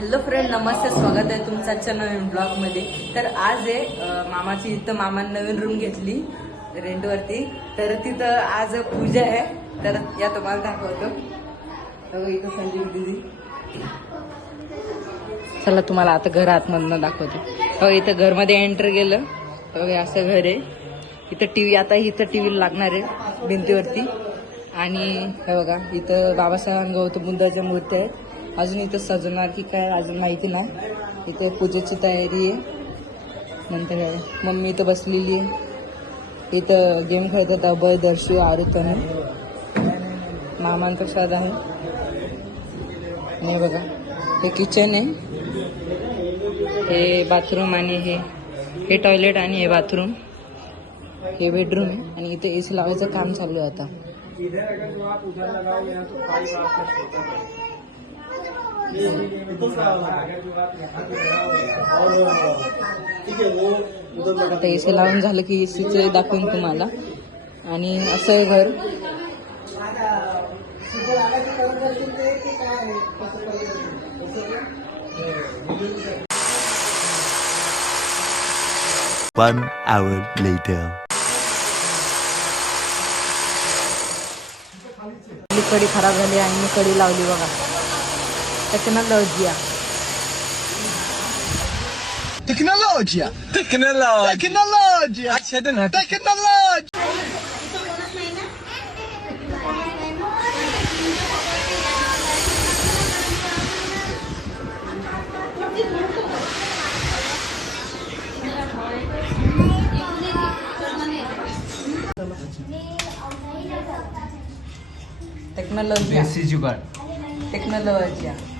Hello friend नमस्ते स्वागत आहे तुमचं आजच्या नवीन ब्लॉगमध्ये तर आज आहे मामाची इथं मामाने नवीन रूम घेतली रेंटवरती तर तिथं आज पूजा आहे. तर या तुम्हाला दाखवतो. इथं संजीव दिदी. चला तुम्हाला आता घर आतमधनं दाखवतो. हो इथं घरमध्ये एंटर गेलं हो असं घर आहे. इथं टीव्ही आता इथं टीव्ही लागणार आहे भिंतीवरती. आणि हे बघा इथं बाबासाहेब गौतम बुद्धाच्या मूर्ती आहेत अजून इथं सजवणार की काय अजून माहिती नाही. इथे पूजेची तयारी आहे. नंतर हे मम्मी इथं बसलेली आहे. इथं गेम खेळतात अभय दर्शी आरुतने मामांचा प्रसाद आहे. आणि बघा हे किचन आहे. हे बाथरूम आणि हे हे टॉयलेट आणि हे बाथरूम हे बेडरूम आहे आणि इथे ए सी लावायचं काम चालू आहे आता. आता लावून झालं की ए सीचे दाखवून तुम्हाला. आणि असं आहे घर. One hour later. कडी खराब झाली आणि मी कडी लावली बघा. Teknologi, ya. Teknologi, ya. Teknologi, ya. Teknologi, Tecnologia. Teknologi. Tecnologia. Teknologi. Tecnologia. teknologi, teknolog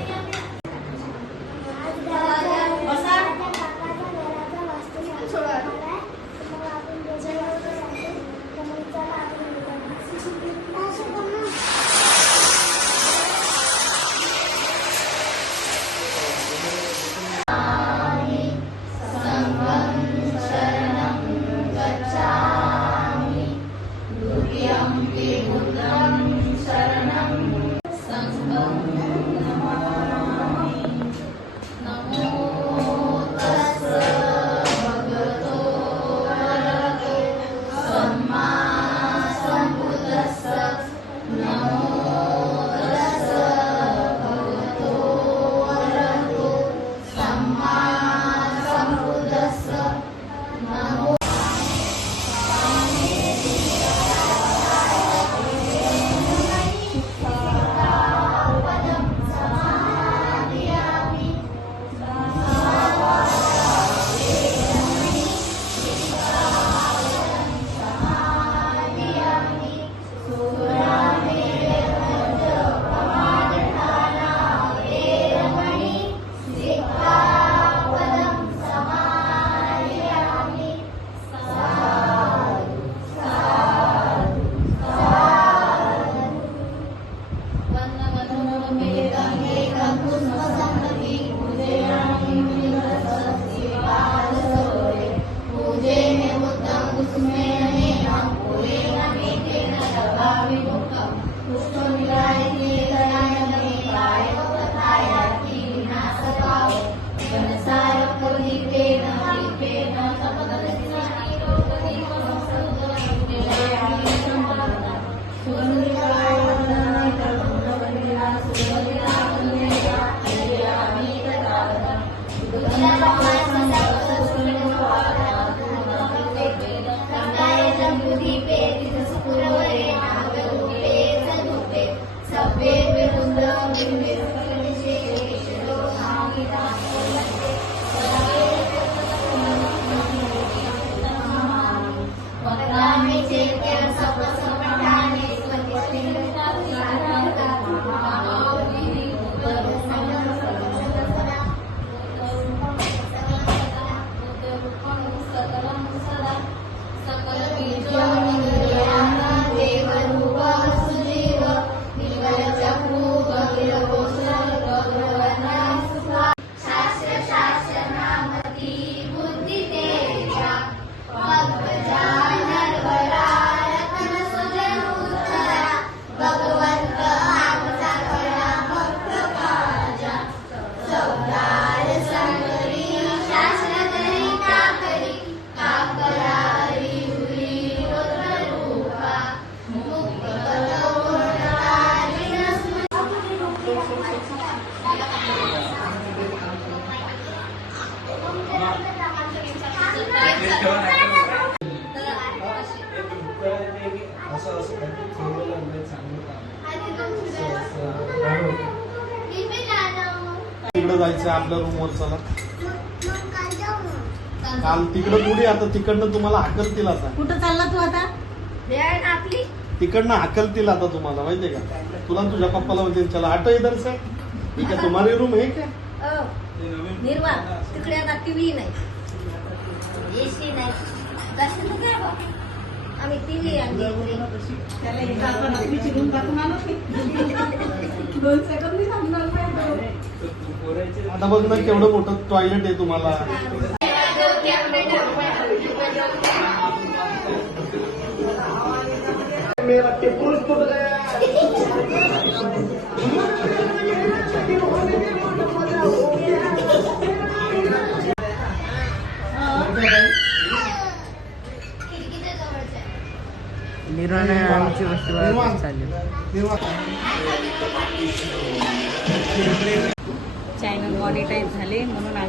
पुष्कळ तिकडं जायचं आपल्या रूमवर चला. काल तिकडं कुठे आता तिकडनं तुम्हाला हकलतील आता. कुठं चालला तू आता? आपली. तिकडनं हकलतील आता तुम्हाला माहितीये का? तुला तुझ्या पप्पाला म्हणजे चला आटो इधर सर ठीक आहे तुम्हारी रूम आहे का अ, निर्वा तिकडे आता टीव्ही नाही. एसी नाही. जास्त तर काय आम्ही टीव्ही आणली. आता बघ ना केवढं मोठं टॉयलेट आहे तुम्हाला. खिडकीच्या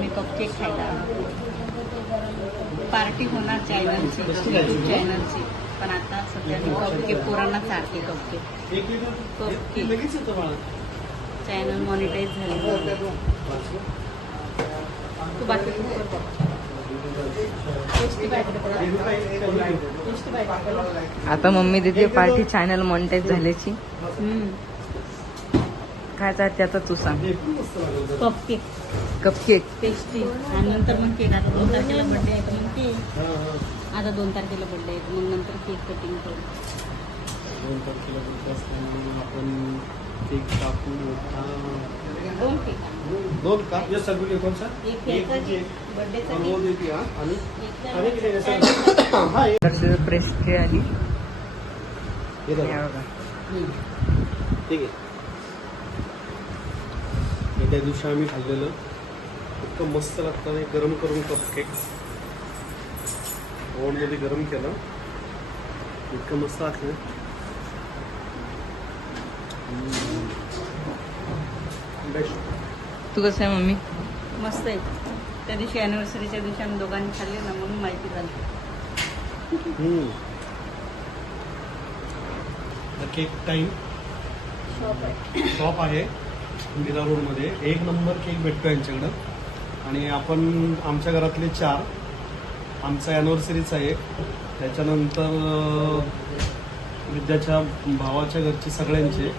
आम्ही कपकेक खायला. पार्टी होणार चॅनलची युट्यूब चॅनलची पण आता सध्या मी कपकेक पोरांना चालते कपकेक कपकेक चॅनल मॉनिटाईज झाले. तू बाकी आता मम्मी देते पार्टी चॅनल मॉनिटाईज झाल्याची. काय चालते आता तू सांग. कपकेक कपकेक टेस्टी आणि नंतर मग केक आता दोन तारखेला बर्थडे आहे तर मग केक आता दोन तारखेला बर्थडे आहे मग नंतर केक कटिंग करू. दोन तारखेला बुधवार असल्यामुळे आपण केक कापू दोन केक. दोन का? ये सगळी कोणचा? एक याचा केक केक देती हा आणि एक आणि? किती? हा आली हे बघा. ठीक आहे. त्या दिवशी आम्ही खाल्लेलं इतकं मस्त लागतं हे गरम करून कप केक ओव्हनमध्ये गरम केलं. इतकं मस्त लागतं. बेस्ट तू कसं आहे मम्मी? मस्त आहे. त्या दिवशी अॅनिव्हर्सरीच्या दिवशी आम्ही दोघांनी खाल्ले ना म्हणून माहिती झाली. केक टाईम शॉप आहे. मीरा रोडमध्ये एक नंबर केक भेटतो यांच्याकडं. आणि आपण आमच्या घरातले चार. आमचा अॅनिव्हर्सरीचा आहे त्याच्यानंतर विद्याच्या भावाच्या घरचे सगळ्यांचे.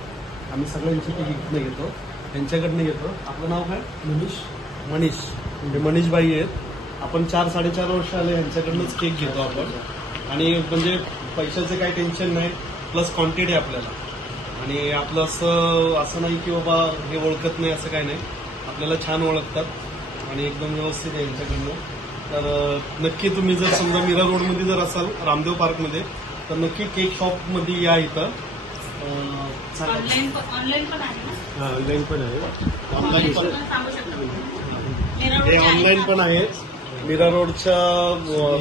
आम्ही सगळ्यांचे इकडनं घेतो. त्यांच्याकडनं घेतो. आपलं नाव काय? मनीष. मनीष. म्हणजे मनीषबाई आहेत. आपण चार साडेचार वर्ष आले यांच्याकडनंच केक घेतो आपण. आणि म्हणजे पैशाचं काही टेन्शन नाही. प्लस क्वांटिटी आपल्याला. आणि आपलं असं असं नाही की बाबा हे ओळखत नाही असं काही नाही. आपल्याला छान ओळखतात. आणि एकदम व्यवस्थित आहे यांच्याकडनं. तर नक्की तुम्ही जर समजा मीरा रोडमध्ये जर असाल रामदेव पार्कमध्ये तर नक्की केक शॉपमध्ये या इथं. ऑनलाईन पण ऑनलाईन पण आहे ना? हा ऑनलाईन पण आहे. ऑनलाईन पण सांगू शकतो हे ऑनलाईन पण आहे. मीरा रोडच्या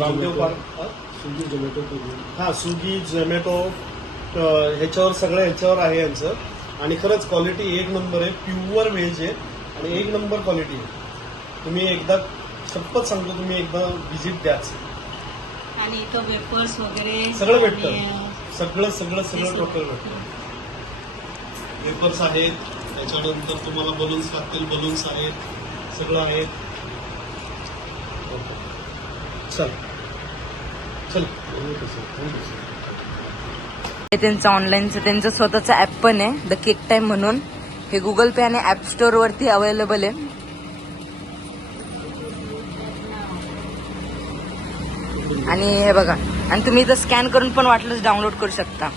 रामदेव पार्क स्विगी झोमॅटो हा स्विगी झोमॅटो ह्याच्यावर सगळं ह्याच्यावर आहे यांचं. आणि खरंच क्वालिटी एक नंबर आहे. प्युअर व्हेज आहे. आणि एक नंबर क्वालिटी आहे. तुम्ही एकदा शपथ सांगतो तुम्ही एकदा व्हिजिट द्याच. आणि इथं वेपर्स वगैरे सगळं भेटतं. सगळं सगळं सगळं टोटल भेटतं. पेपर्स आहेत त्याच्यानंतर तुम्हाला बलून्स लागतील बलून्स आहेत सगळं आहे. चल. चल. हे त्यांचं ऑनलाईनचं त्यांचं स्वतःचं ऍप पण आहे द केक टाइम म्हणून. हे गुगल पे आणि ऍप स्टोअर वरती अवेलेबल आहे. आणि हे बघा. आणि तुम्ही इथं स्कॅन करून पण वाटलंच डाउनलोड करू शकता.